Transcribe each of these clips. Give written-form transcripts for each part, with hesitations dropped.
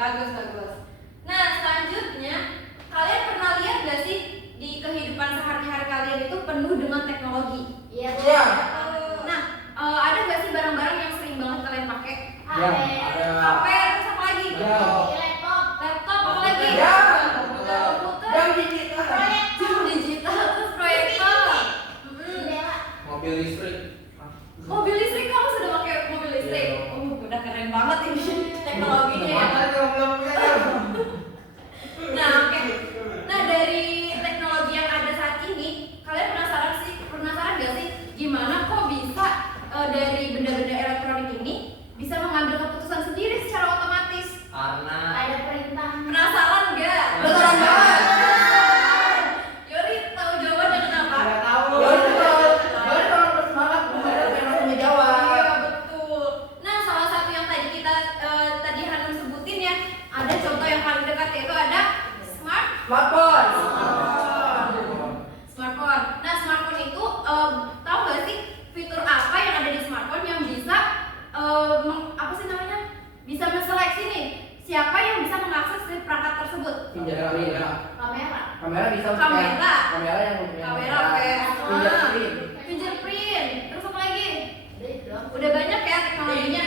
bagus. Nah, selanjutnya kalian pernah lihat gak sih di kehidupan sehari-hari kalian itu penuh dengan teknologi? Iya. Nah, ada gak sih barang-barang yang sering banget kalian pakai? HP, terus apa lagi? Laptop, apa lagi? Komputer, Jam digital, terus proyektor. Mobil listrik. Mobil listrik, kamu sudah pakai mobil listrik? Udah keren banget ini teknologinya ya. Nah, oke. Nah, dari teknologi yang ada saat ini, kalian penasaran gak sih gimana kok bisa dari benda-benda elektronik ini bisa mengambil keputusan sendiri secara otomatis? Karena ada perintah. Penasaran gak? Penasaran banget. Yori tahu jawabannya kenapa? Nggak tahu. Yori kalau bersemangat langsung menjawab. Iya, betul. Nah, salah satu yang tadi kita tadi Hanum sebutin ya, ada contoh yang paling dekat yaitu ada Smartphone. smartphone. Nah, smartphone itu tahu gak sih fitur apa yang ada di smartphone yang bisa bisa menseleksi nih siapa yang bisa mengakses si perangkat tersebut? Kamera bisa. Kamera yang fingerprint. Terus apa lagi? Udah banyak ya teknologinya.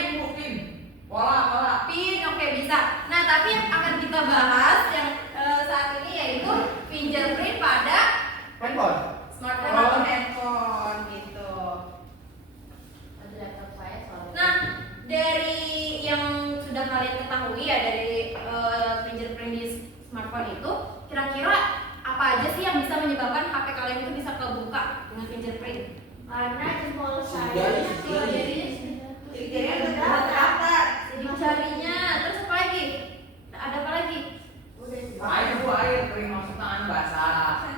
pola. Pin, oke bisa. Nah, tapi yang akan kita bahas yang saat ini yaitu fingerprint pada handphone. smartphone atau handphone gitu. Nah, dari yang sudah kalian ketahui ya dari fingerprint di smartphone itu, kira-kira apa aja sih yang bisa menyebabkan HP kalian itu bisa kebuka dengan fingerprint? Karena jempol saya. Sidik jarinya, terus apa lagi? Ada apa lagi? Air kering masuk tangan basah.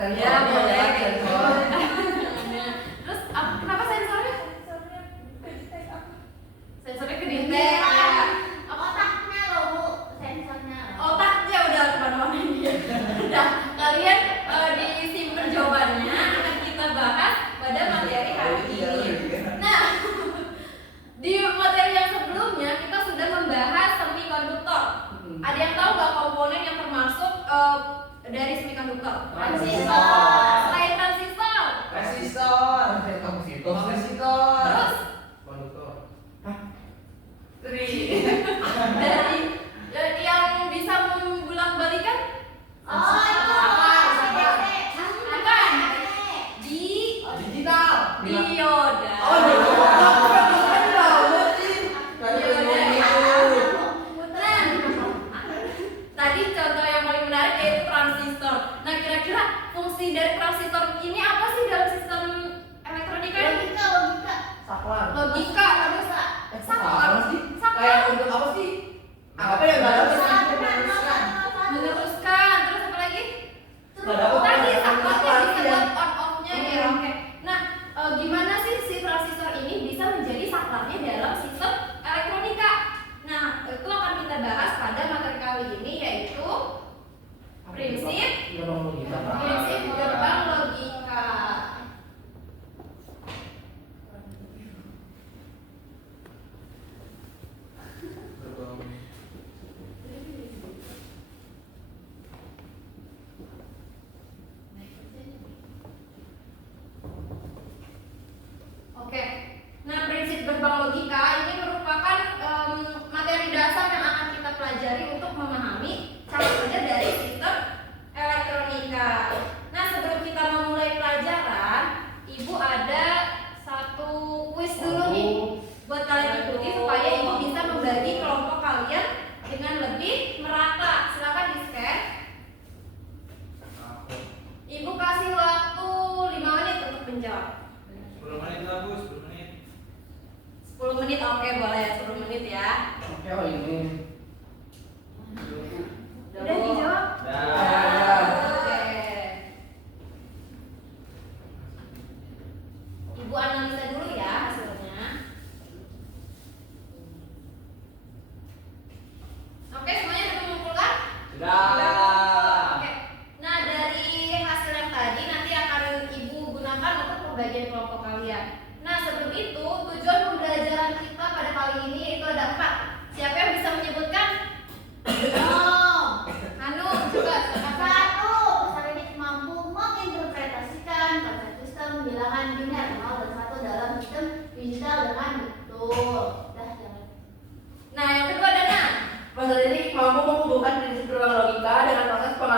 Ya, boleh. Terus kenapa sensornya? Sensornya kedetek. Otaknya loh Bu, sensornya. Otaknya udah kemana-mana dia. Nah, kalian disimpan jawabannya akan kita bahas pada materi hari ini. Nah, di materi yang sebelumnya kita sudah membahas semikonduktor. Ada yang tahu nggak komponen yang termasuk dari semikonduktor? Transistor. Selain transistor. Resistor. Terus Konduktor. dari yang bisa membolak-balikan? Bukan. Digital. Dioda. Tadi contoh yang paling menarik yaitu transistor. Nah, kira-kira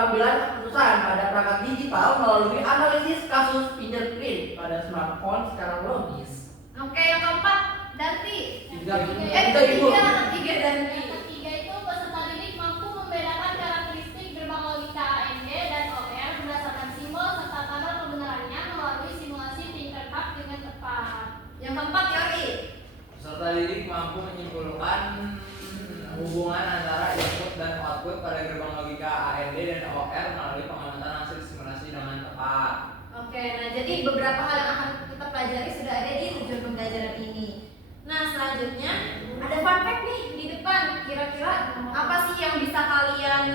pengambilan keputusan pada perangkat digital melalui analisis kasus fingerprint pada smartphone secara logis. Oke, yang keempat, Danti. Tiga Tiga Danti. Yang ketiga itu peserta didik mampu membedakan karakteristik gerbang logika AND dan OR berdasarkan simbol serta tanda kebenarannya melalui simulasi Tinkercad dengan tepat. Yang keempat, Yori. Peserta didik mampu menyimpulkan hubungan antara input dan output pada gerbang logika AND dan OR melalui pengamatan hasil simulasi dengan tepat. Oke, nah jadi beberapa hal yang akan kita pelajari sudah ada di tujuan pembelajaran ini. Nah, selanjutnya ada fun fact nih di depan. Kira-kira apa sih yang bisa kalian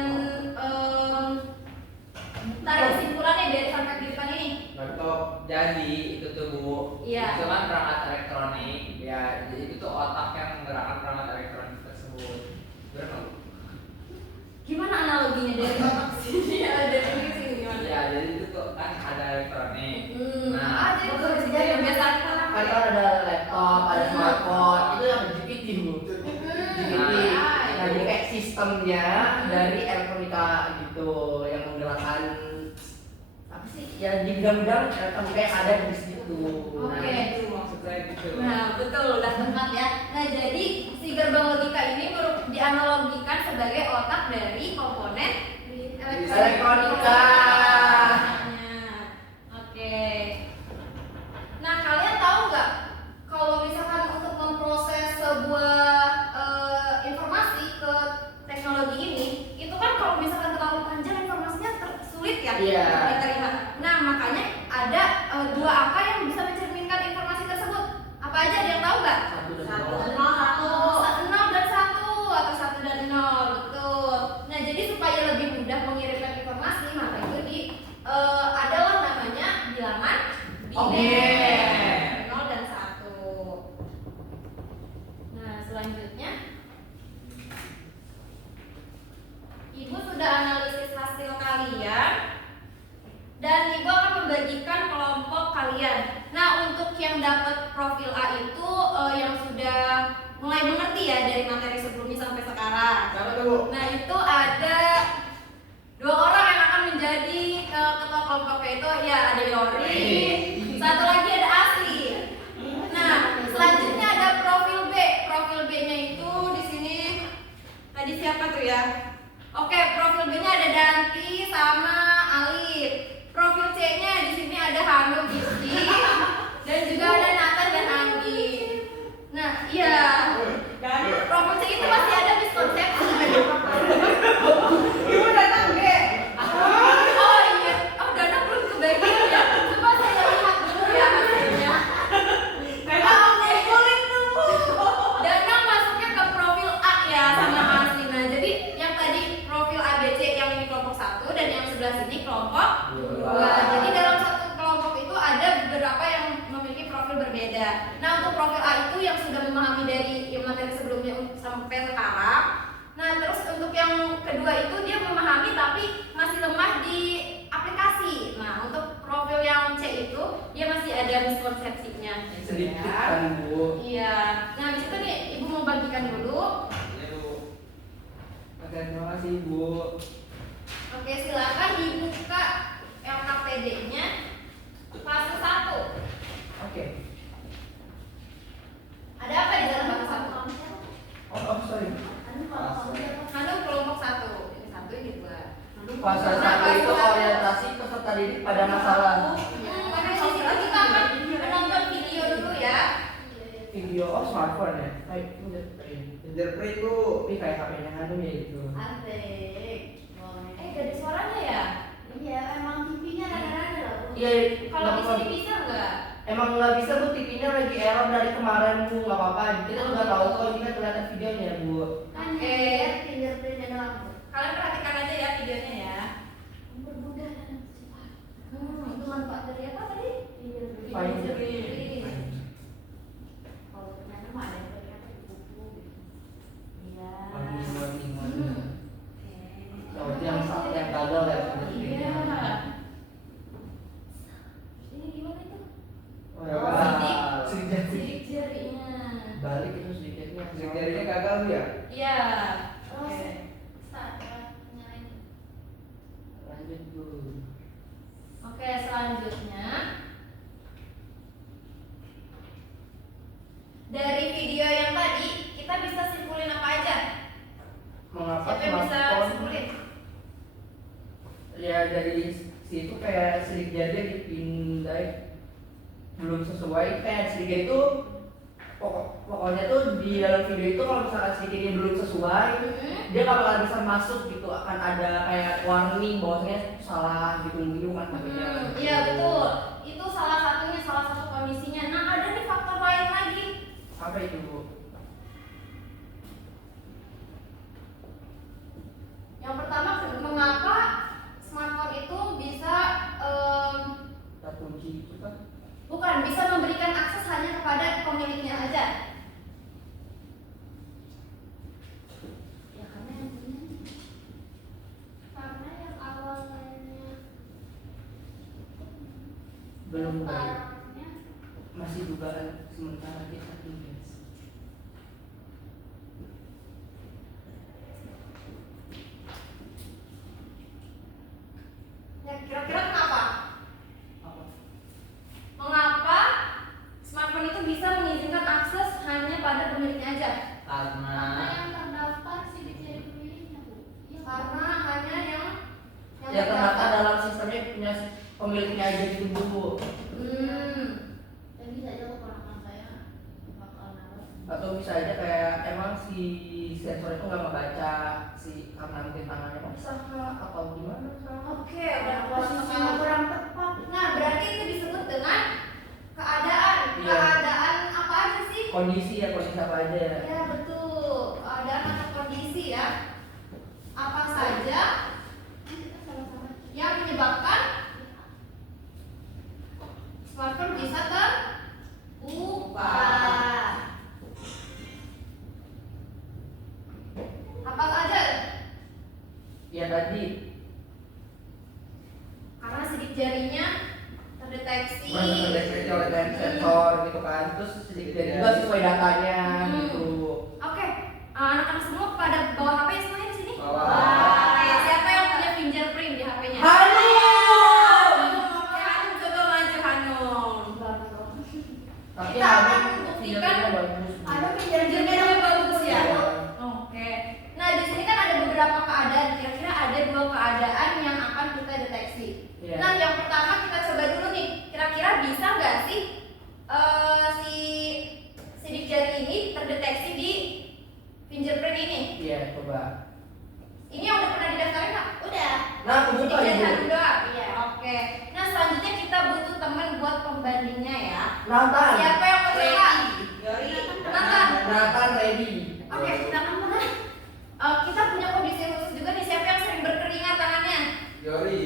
tarik kesimpulannya dari fun fact di depan ini? Laptop jadi itu tuh Bu. Iya. Itu kan perangkat elektronik. Ya, jadi itu tuh otak yang menggerakkan perangkat elektronik tersebut. Benar nggak, Bu? Gimana analoginya dari otak sini? Dari ini sini gimana? Ya, jadi itu tuh kan ada elektronik. Jadi bekerja yang biasa Kan ada laptop, ada smartphone, itu yang GPT Bu. GPT. Nah, jadi kayak sistemnya dari elektronika gitu yang menggerakkan apa sih? Ya di bidang-bidang kayak ada di situ. Oke. Nah, itu maksudnya gitu. Nah, betul, udah lengkap ya. Nah, jadi si gerbang logika ini dianalogikan sebagai otak dari komponen Elektronika. Oke. Nah, kalian tahu nggak kalau misalkan untuk memproses sebuah informasi ke teknologi ini, itu kan kalau misalkan terlalu panjang informasinya sulit ya Iya. untuk diterima. Nah, makanya ada dua angka yang bisa mencerminkan informasi tersebut. Apa aja, ada yang tahu nggak? Satu dan nol. 0 dan 1 atau 1 dan 0, betul. Nah, jadi supaya lebih mudah mengirimkan informasi, maka itu adalah namanya bilangan biner. 0 dan 1. Nah, selanjutnya Ibu sudah analisis hasil kalian dan Ibu akan membagikan kelompok kalian. Nah, untuk yang dapat profil A itu yang sudah mulai mengerti ya dari materi sebelumnya sampai sekarang. Siapa tuh, Bu? Nah, itu ada 2 orang yang akan menjadi ketua kelompoknya, itu ya ada Yori, satu lagi ada Asli. Nah, selanjutnya ada profil B. Profil B-nya itu di sini tadi siapa tuh ya? Oke, profil B-nya ada Danti sama Alif. Profil C-nya di sini ada Hanum, Rizky, dan juga ada Nathan dan Andi. Nah, iya. Profil C itu masih ada miskonsepsi. Ibu datang, Dek. Oh iya, oh Dana belum kebagian ya. Coba saya lihat dulu ya hasilnya. Kulit dulu. Dana masuknya ke profil A ya sama Asli. Nah, jadi yang tadi profil ABC yang ini kelompok 1 dan yang sebelah sini kelompok 2. Jadi dalam satu kelompok itu ada beberapa yang memiliki profil berbeda. Nah, untuk profil A itu yang sudah memahami dari materi sebelumnya sampai sekarang. Nah, terus untuk yang kedua itu dia memahami tapi masih lemah di aplikasi. Nah, untuk profil yang C itu dia masih ada miskonsepsinya. Sedikit kan Bu. Iya. Nah, di situ nih Ibu mau bagikan dulu. Iya, Bu. Oke, terima kasih Bu. Oke, silakan dibuka LKPD-nya fase 1. Oke. Ada apa di dalam fase 1? Oh, sorry. Hanum kelompok 1. Ini 1, ini 2. Fase 1 itu orientasi peserta didik pada masalah. Oke, di situ kita akan menonton video dulu ya. Video smartphone ya. Kayak fingerprint. Fingerprint, Bu. Tapi kayak HP-nya Hanum ya itu. Asik. Gak ada suaranya ya? Iya, emang TV-nya rada-rada loh. Iya. Kalau di sini bisa nggak? Emang nggak bisa Bu, TV-nya lagi error dari kemarin Bu, nggak apa-apa. Kita udah tahu kok, kita kelihatan videonya Bu. Kan Oke. lihat fingerprintnya doang. Kalian perhatikan aja ya videonya ya. Mudah-mudahan cepat. Itu manfaat dari apa tadi? Fingerprint. Fingerprint. Kalau ternyata mah ada yang ternyata di buku gitu. Iya. Warning. Oke. Oh, itu yang gagal ya Iya. fingerprintnya. Ini gimana itu? Sedikit. Sidik jarinya. Balik itu sedikitnya. Jarinya gagal, Bu ya? Iya. Terus Oke. start nyalain. dari situ kayak sidik jari dipindai belum sesuai, kayak sidik jari itu pokoknya tuh di dalam video itu kalau misalkan sidik jari belum sesuai dia nggak bakal bisa masuk gitu, akan ada kayak warning bahwasanya salah gitu kan namanya. Iya betul, itu salah satunya, salah satu kondisinya. Nah ada nih faktor lain lagi. Apa itu Bu? Yang pertama, mengapa smartphone itu bisa Terkunci itu kan? bukan bisa memberikan akses hanya kepada pemiliknya aja? Ya karena yang punya, karena yang awalnya Belum baik. daftarnya Masih dugaan sementara kita guys. Ya kira-kira kenapa? Apa? Mengapa smartphone itu bisa mengizinkan akses hanya pada pemiliknya aja? karena Karena yang terdaftar sidik jari pemiliknya Bu. Iya, Karena hanya yang Ya ternyata dalam sistemnya punya pemiliknya aja gitu Bu. dan bisa aja keponakan saya bakal naruh. Atau bisa aja kayak emang si sensor itu nggak membaca si karena mungkin tangannya basah kah atau gimana kah? Oke, udah posisinya kurang tepat. Nah, berarti itu disebut dengan keadaan. Iya. Keadaan apa aja sih? Kondisi apa aja? Ya betul, keadaan atau kondisi ya. Apa saja Kita sama-sama yang menyebabkan smartphone bisa terbuka? Apa saja? Ya tadi Karena sidik jarinya terdeteksi. terdeteksi oleh dari sensor gitu kan, terus sedikit dari juga sesuai datanya gitu. Oke, anak-anak semua pada bawa HP semuanya di sini? Bawa. Oke, siapa yang punya fingerprint di HP-nya? Hanum! Oke, Hanum coba maju Hanum. Tapi Kita akan Hanum buktikan fingerprintnya bagus. Ada fingerprintnya bagus ya. Iya. Oke. Nah, di sini kan ada beberapa keadaan. Kira-kira ada 2 keadaan yang akan kita deteksi. Iya. Nah, yang pertama kita coba dulu nih. Kira-kira bisa nggak sih si sidik jari ini terdeteksi di fingerprint ini? Iya, coba. Ini yang udah pernah didaftarin nggak? Udah. Nah, aku Sidik buka jari ibu. Hanum doang. Iya. Oke. Nah, selanjutnya kita butuh teman buat pembandingnya ya. Nathan. Siapa yang mau coba? Yori. Nathan. Nathan ready. Oke, silakan mana? Kita punya kondisi khusus juga nih. Siapa yang sering berkeringat tangannya? Yori.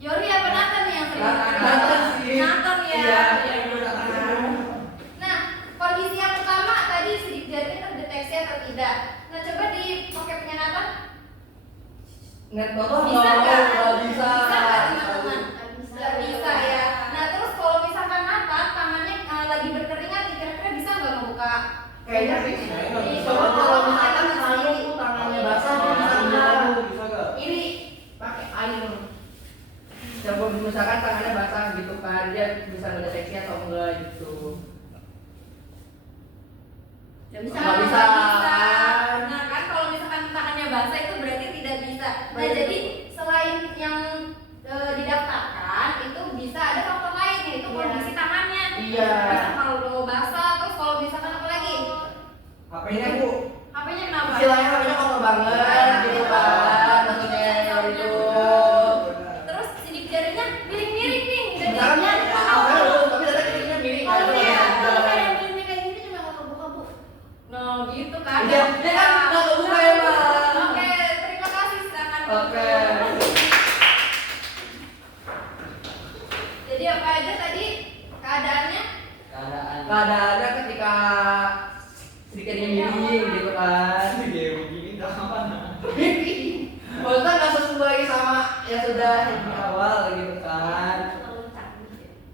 Yori apa Nathan nih yang sering Nathan berkeringat? sih. Nathan ya. Iya. Nah, kondisi yang pertama tadi sidik jari terdeteksi atau tidak. Nah, coba di pakai punya Nathan. Net foto Bisa nggak nggak? bisa. Bisa nggak teman-teman? Bisa. Nggak bisa ya. Nah, terus kalau misalkan Nathan tangannya lagi berkeringat, kira-kira bisa nggak ngebuka? Kayaknya Bisa. coba kalau misalkan Hanum tangannya basah dia bisa nggak? Bisa nggak? Ini Pakai air. Coba misalkan tangannya basah gitu kan, dia bisa mendeteksi atau enggak gitu. nggak bisa. Nggak bisa. Nggak bisa. Nah, kan kalau misalkan tangannya basah itu berarti tidak bisa. Nah, Baik. jadi selain yang didaftarkan itu bisa ada faktor lain yaitu Iya. kondisi tangannya. Iya. Bisa kalau basah, terus kalau misalkan apa lagi? HP-nya Bu. HP-nya kenapa? Istilahnya HP-nya kotor banget gitu kan, maksudnya itu. Terus sidik jarinya miring-miring nih, udah Misalkan di- apa lu, tapi ternyata kayaknya miring Oh, kan. iya. Kalau kayak gini kayak gini juga nggak kebuka Bu. Nah, gitu kan. Iya, dia kan nggak kebuka emang. Oke, terima kasih silakan. Oke. Jadi apa aja tadi keadaannya? Keadaannya ketika sedikitnya miring gitu kan. Dia begini nggak apa Maksudnya nggak sesuai sama yang sudah di awal gitu kan.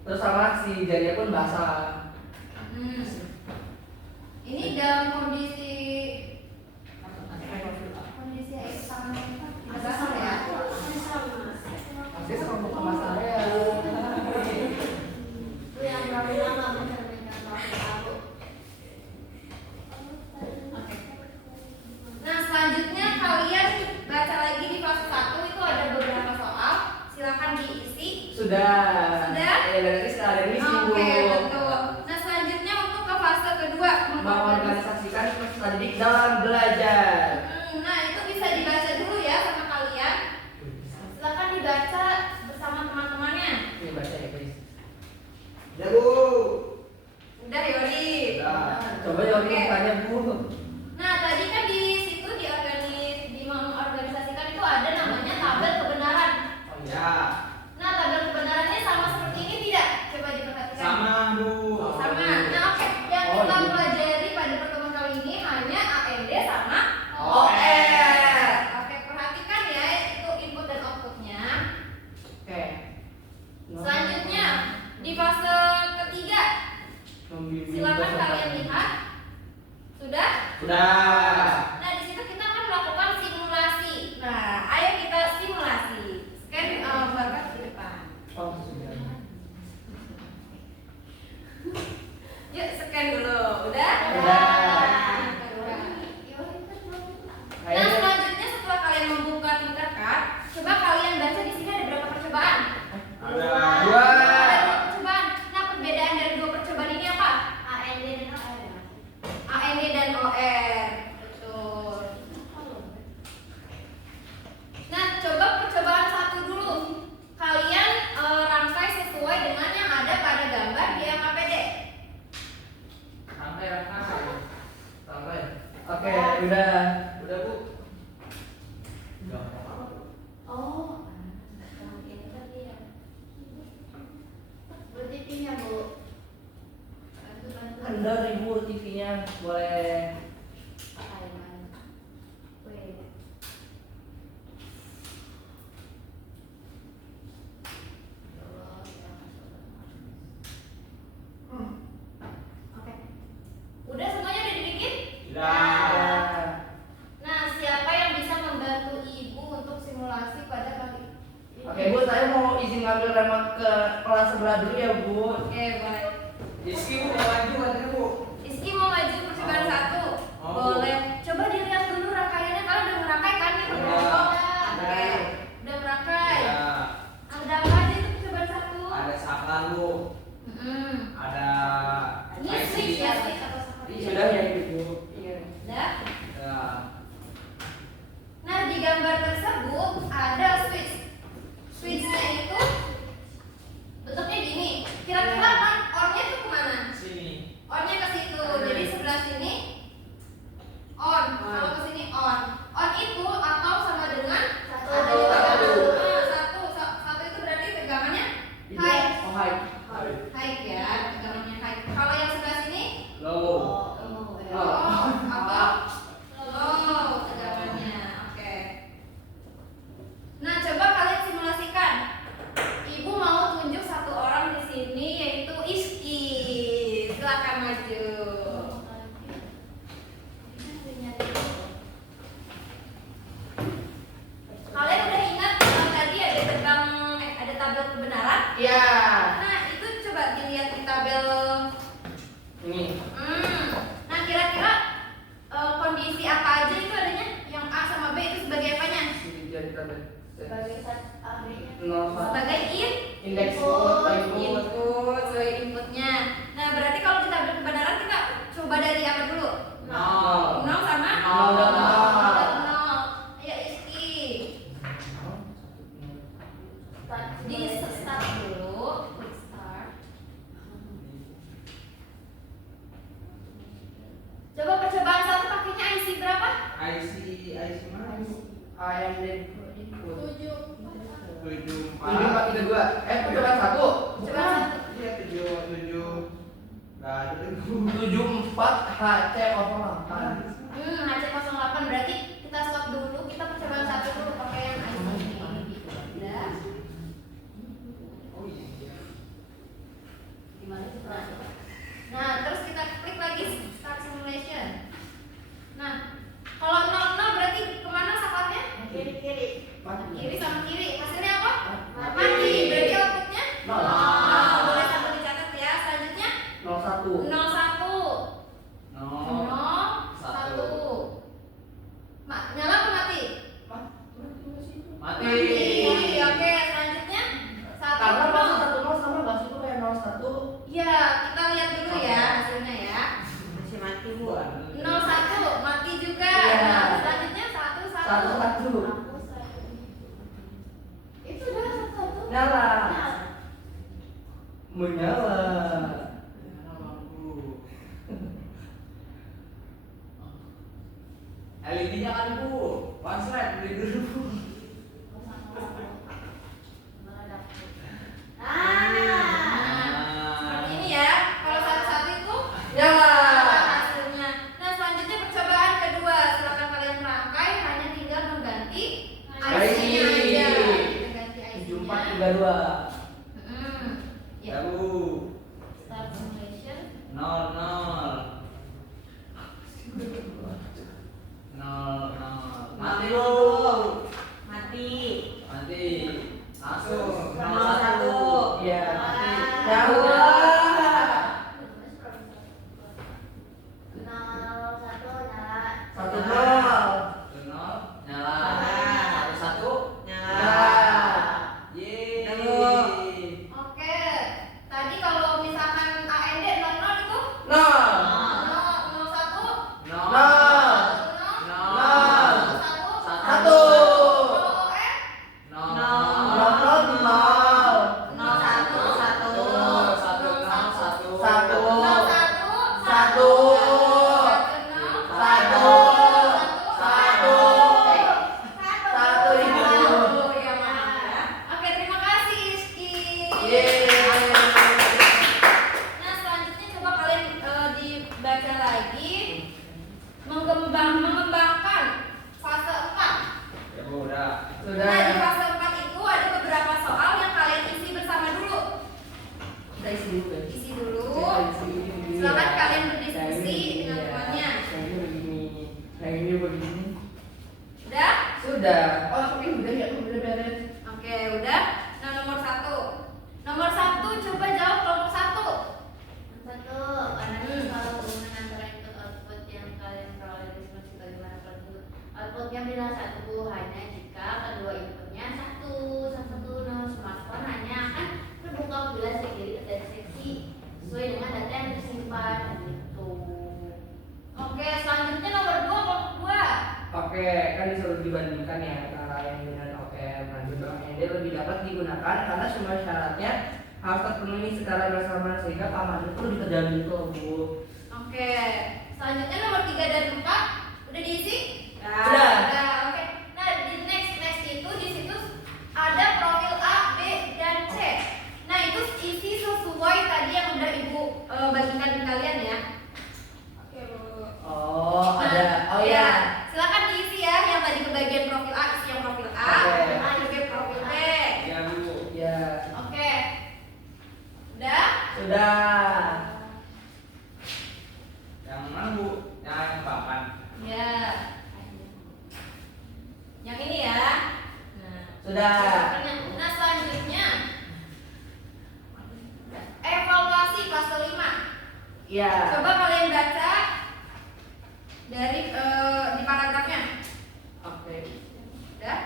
Terus sama si jarinya pun basah. Hmm. Ini dalam kondisi tangan kita tidak basah ya. Pasti sama sama saya. Itu yang berapa lama mencerminkan tahu. Nah, selanjutnya kalian baca lagi di fase 1 itu ada beberapa soal. Sudah. Sudah? Ya berarti sekarang ini sih Bu. Oke, betul. Nah, selanjutnya untuk ke fase kedua, Mengorganisasikan peserta didik dalam belajar. Nah, itu bisa dibaca dulu ya sama kalian. Silakan dibaca bersama teman-temannya. Ini baca ya guys. Ya Bu. Udah Yori. Coba ya Oke. tanya Bu. Nah, tadi kan di situ di mengorganisasikan itu ada namanya tabel kebenaran. Oh ya. Nah, tabel kebenarannya sama seperti ini tidak? Coba diperhatikan. Sama Bu. Sama. Nah, oke. Yang Oh, kita iya. pelajari pada pertemuan kali ini hanya AND sama OR. OR. Oke, perhatikan ya itu input dan outputnya. Oke. Selanjutnya di fase ketiga, silakan kalian lihat. Sudah? Sudah. Nah, di situ kita akan melakukan simulasi. Nah, ayo kita simulasi. Scan barcode ke depan. Oh, sudah. Yuk, scan dulu. Udah? Udah. Nah, selanjutnya setelah kalian membuka Tinkercad, coba kalian baca di sini ada berapa percobaan? Ada. Dua. Ada 2 percobaan. Nah, perbedaan dari 2 percobaan ini apa? AND dan OR. AND dan OR. Betul. Nah, coba percobaan 1 dulu. Kalian rangkai sesuai dengan yang ada pada gambar di AKPD. Sampai. Sampai. Oke, udah. Udah Bu. Oh. Ini tadi ya. Bertipinya Bu. Bantu-bantu. Anda ribu TV-nya boleh. Oke. Udah semuanya udah dibikin? Sudah. Nah, siapa yang bisa membantu Ibu untuk simulasi pada kali ini? Oke Bu, saya mau izin ngambil remote ke kelas sebelah dulu ya Bu. Oke, boleh. Rizky Bu mau maju katanya Bu. Rizky mau maju percobaan 1? Mau. Boleh. Coba dilihat dulu rangkaiannya. Kalian udah merangkai kan nih? Udah. Oke. Udah merangkai. Ya. Ada apa aja itu percobaan 1? Ada saklar Bu. Ada Ini switch ya, switch atau seperti ini? Sudah ya Ibu. Iya. Udah. Ya. Nah, di gambar tersebut ada switch. Switchnya itu bentuknya gini. Kira-kira kan on-nya tuh kemana? Sini. On-nya ke situ. Jadi sebelah sini on. Kalau ke sini on. On itu atau sama dengan Satu. adanya tegangan. Nah, satu itu berarti tegangannya high. Oh, hai. High ya, tegangannya high. Kalau yang sebelah sini Low. low atau low tegangannya. Oke. Nah, coba kalian simulasikan. Ibu mau tunjuk 1 orang di sini yaitu Iski. Silakan maju. Kalian udah ingat tadi ada tabel kebenaran? Iya. Nah, itu coba dilihat di tabel. Ini. Nah, kira-kira kondisi apa aja itu adanya? Yang A sama B itu sebagai apanya? Jadi tabel. Sebagai AB-nya. 01. Sebagai Indeks Input. input, sebagai inputnya. Nah, berarti kalau di tabel kebenaran kita coba dari apa dulu? Nol. 0 sama? Nol dan nol. 0. Ayo Iski. Di start dulu. Klik start. Coba percobaan 1 pakainya IC berapa? IC mana? AMD. 7. 74. 7432. Percobaan 1. Coba 1. Iya 77. Enggak ada lagi. 74 HC 08. HC08 berarti kita stop dulu. Kita percobaan 1 dulu pakai yang IC ini. Udah. Oh iya. Gimana sih? Nah, terus kita klik lagi start simulation. Nah, kalau 00 berarti kemana saklarnya? Kiri-kiri. Kiri sama kiri. Hasilnya apa? Mati. Mati. Berarti outputnya? Nol. Boleh 1 dicatat ya. Selanjutnya 01. 01. Nol. 01. Nyala apa mati? Mati. Mati. Oke, selanjutnya 1. Karena Satu-satu. Itu udah satu-satu. Nyala. Nyala. Menyala. Nyala lampu. LED-nya kan Bu, konslet beli dulu. Seperti ini ya. Kalau satu-satu itu Nyala. hasilnya. Nah, selanjutnya percobaan kedua. Silakan kalian rangkai, hanya tinggal mengganti IC-nya aja. Kita ganti IC-nya. 7432. Ya. Ya Bu, Start simulation. 00. Mati Bu. Mati. Mati. Langsung 01. Iya. Mati. Nyala. 1-0. 0 nyala. 1 Nyala. Yeay. Oke. Tadi kalau misalkan AND 00 itu 0. 01 Nol. 01 Oke, terima kasih Iski. Nah, selanjutnya coba kalian dibaca lagi mengembangkan fase 4. Ya Bu, udah. Nah, di fase 4 itu ada beberapa soal yang kalian isi bersama dulu. Kita isi dulu ya. Isi dulu. Silakan Silakan kalian berdiskusi dengan temannya. Yang ini begini. Udah? Sudah. Oh, oke udah ya, udah beres. Oke, udah. Nah, nomor 1. Nomor 1 coba jawab kelompok 1. Satu, analisis kalau hubungan antara input output yang kalian peroleh dari simulasi bagaimana produk outputnya bila satu hanya jika kedua inputnya satu. Nah, smartphone hanya akan terbuka bila sendiri dari seksi sesuai dengan data yang tersimpan gitu. Oke, selanjutnya nomor 2 kelompok 2. Oke, kan disuruh dibandingkan ya antara yang dengan OM. Nah, gerbang ND lebih dapat digunakan karena semua syaratnya harus terpenuhi secara bersama sehingga keamanan itu lebih terjamin tuh, Bu. Oke. Selanjutnya nomor 3 dan 4 udah diisi? Sudah. Udah, oke. Nah, di next itu di situ ada profil A, B, dan C. Nah, itu isi sesuai tadi yang udah Ibu bagikan di kalian ya. Oke, Bu. Oh, ada. Oh ya. Silakan diisi ya yang tadi kebagian profil A, isi yang profil A, Oke. yang B profil B. Ya Bu. Ya. Oke. Udah? Sudah. Yang mana Bu? Yang bahkan. Ya. Yang ini ya. Nah, Sudah. Nah, selanjutnya evaluasi fase 5. Iya. Coba kalian baca dari di paragrafnya. Oke. Udah?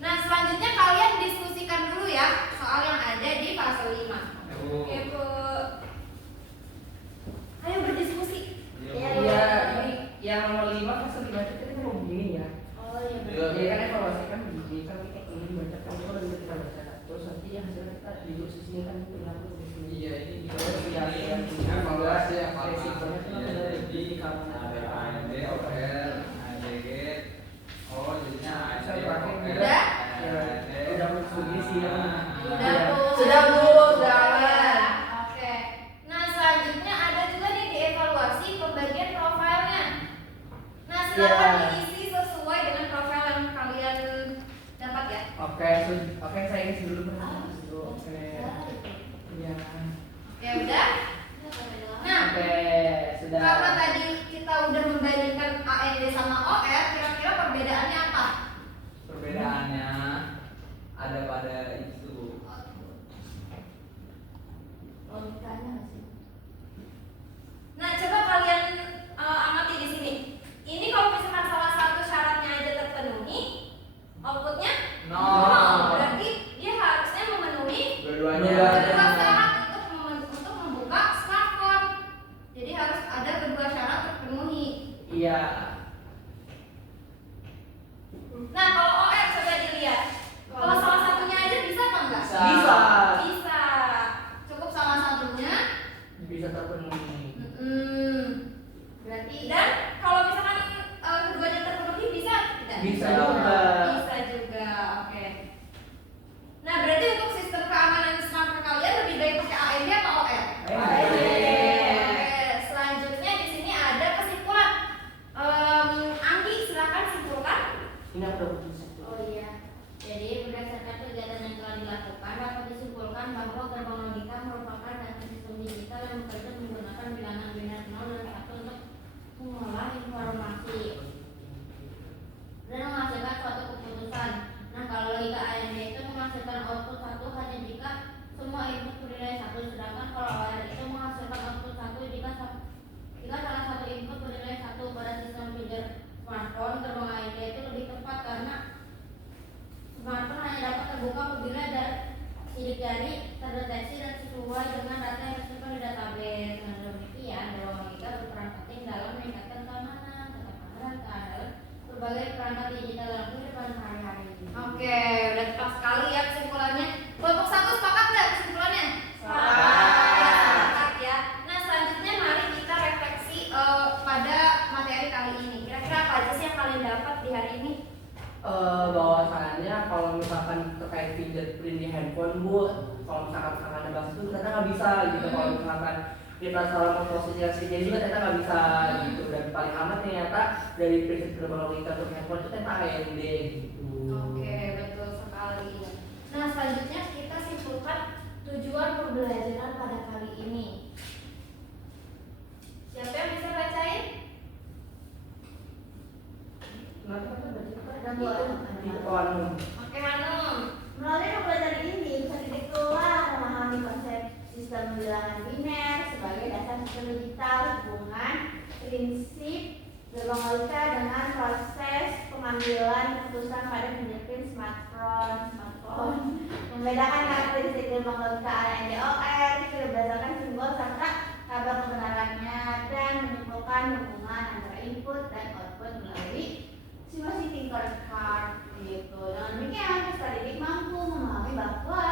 Nah, selanjutnya kalian diskusikan dulu ya soal yang ada di fase 5. Ya Bu. Oke, Bu. Ayo berdiskusi. Ya, Bu. Iya, ini yang nomor 5 kan sering baca kita mau begini ya. Oh iya Iya. Jadi kan evaluasi kan begini kan kita ingin baca kan itu kan kita baca. Terus nanti yang hasilnya kita didiskusikan kan berlaku di sini. Iya, ini Terus yang evaluasi resikonya kan Iya, ada jadi di kamu ada AND, OR, ADG. Oh, jadinya AND, Saya pakai OR, udah? Ya, AND. udah diskusi sih ya. Udah, Bu. Sudah, Bu. Sudah. Oke. Nah, selanjutnya ada juga nih dievaluasi pembagian profilnya. Nah, silakan Iya. diisi sesuai dengan profil yang kalian dapat ya. Oke, oke saya isi dulu. Oke. Iya. Ya udah. Nah, Oke, sudah. karena tadi kita udah membandingkan AND sama OR, kira-kira perbedaannya apa? Perbedaannya ada pada itu. logikanya nggak sih? Nah, coba kalian amati di sini. Ini kalau misalkan salah satu syaratnya aja terpenuhi, outputnya Nol. Berarti dia harusnya memenuhi Dua-duanya. kedua syarat untuk membuka smartphone. Jadi harus ada kedua syarat terpenuhi. Iya. Bisa juga. Bisa juga, oke. Nah, berarti untuk sistem keamanan smart kalian lebih baik pakai AMD atau OR? AMD. Oke, selanjutnya di sini ada kesimpulan. Anggi, silakan simpulkan. Ini aku udah putus. Oh iya. Jadi berdasarkan kegiatan yang telah dilakukan dapat disimpulkan bahwa gerbang logika merupakan data sistem digital yang bekerja menggunakan bilangan biner 0 dan 1 untuk mengolah informasi dan menghasilkan suatu keputusan. Nah, kalau logika AND itu menghasilkan output 1 hanya jika semua input bernilai 1, sedangkan kalau OR itu menghasilkan output 1 jika salah satu input bernilai 1. Pada sistem pager smartphone, gerbang AND itu lebih tepat karena smartphone hanya dapat terbuka apabila sidik jari terdeteksi dan sesuai dengan data yang tersimpan di database. Dengan demikian, gerbang logika berperan penting dalam meningkatkan keamanan, ketahanan, keandalan berbagai perangkat digital dalam kehidupan sehari-hari. Oke, udah tepat sekali ya kesimpulannya. Kelompok 1 sepakat nggak kesimpulannya? Sepakat ya. Nah, selanjutnya mari kita refleksi pada materi kali ini. Kira-kira apa aja sih yang kalian dapat di hari ini? Bahwasannya kalau misalkan terkait fingerprint di handphone Bu, kalau misalkan ada bahas itu ternyata nggak bisa gitu. Kalau misalkan kita salah memposisiasinya juga ternyata nggak bisa gitu. Dan paling aman ternyata dari prinsip gerbang logika untuk handphone itu ternyata AMD gitu. Oke, betul sekali. Nah, selanjutnya kita simpulkan tujuan pembelajaran pada kali ini. Siapa yang bisa bacain? Dan buat Oke, Hanum. melalui pembelajaran ini bisa dikelola memahami konsep sistem bilangan biner sebagai dasar sistem digital, hubungan prinsip gerbang logika dengan proses pengambilan keputusan pada fingerprint smartphone. Membedakan karakteristik gerbang logika AND OR berdasarkan simbol serta kabar kebenarannya dan menyimpulkan hubungan antara input dan output melalui simulasi Tinkercad gitu. Dengan demikian, peserta didik mampu memahami bahwa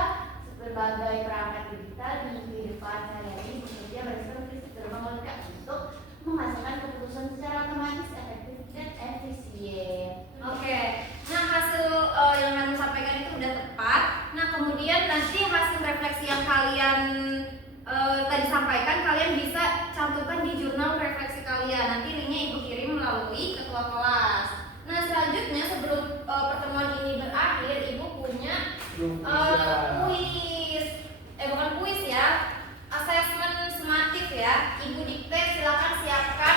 berbagai perangkat digital di kehidupan sehari-hari bekerja berdasarkan prinsip gerbang logika untuk menghasilkan keputusan secara otomatis, efektif dan efisien. Oke. Nah, hasil yang Hanum sampaikan itu udah tepat. Nah, kemudian nanti hasil refleksi yang kalian tadi sampaikan kalian bisa cantumkan di jurnal refleksi kalian. Nanti linknya Ibu kirim melalui ketua kelas. Nah, selanjutnya sebelum pertemuan ini berakhir, Ibu punya kuis. Bukan kuis ya, asesmen sematif ya. Ibu dikte, silakan siapkan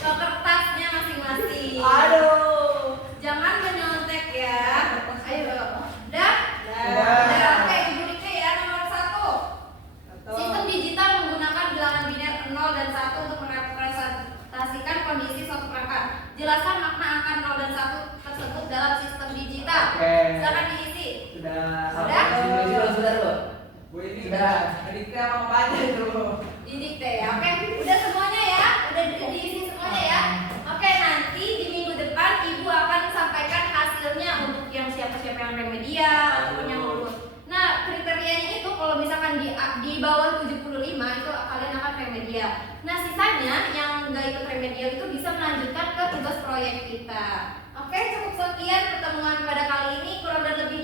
kertasnya masing-masing. Aduh. Jangan menyontek ya. Ayo. Udah? Udah. Oke, Ibu dikte ya. Nomor 1. Sistem digital menggunakan bilangan biner 0 dan 1 untuk merepresentasikan kondisi suatu perangkat. Jelaskan makna angka 0 dan 1 tersebut dalam sistem digital. Oke. Silakan diisi. Sudah. Sudah? Bu. Bu ini Sudah. dikte apa apanya itu? Didikte ya. Oke, udah semuanya ya. Udah diisi semuanya ya. Oke, nanti di minggu depan Ibu akan sampaikan hasilnya untuk yang siapa-siapa yang remedial ataupun yang lulus. Nah, kriterianya itu kalau misalkan di bawah 75 itu kalian akan remedial. Nah, sisanya yang nggak ikut remedial itu bisa melanjutkan ke tugas proyek kita. Oke, cukup sekian pertemuan pada kali ini. Kurang dan lebihnya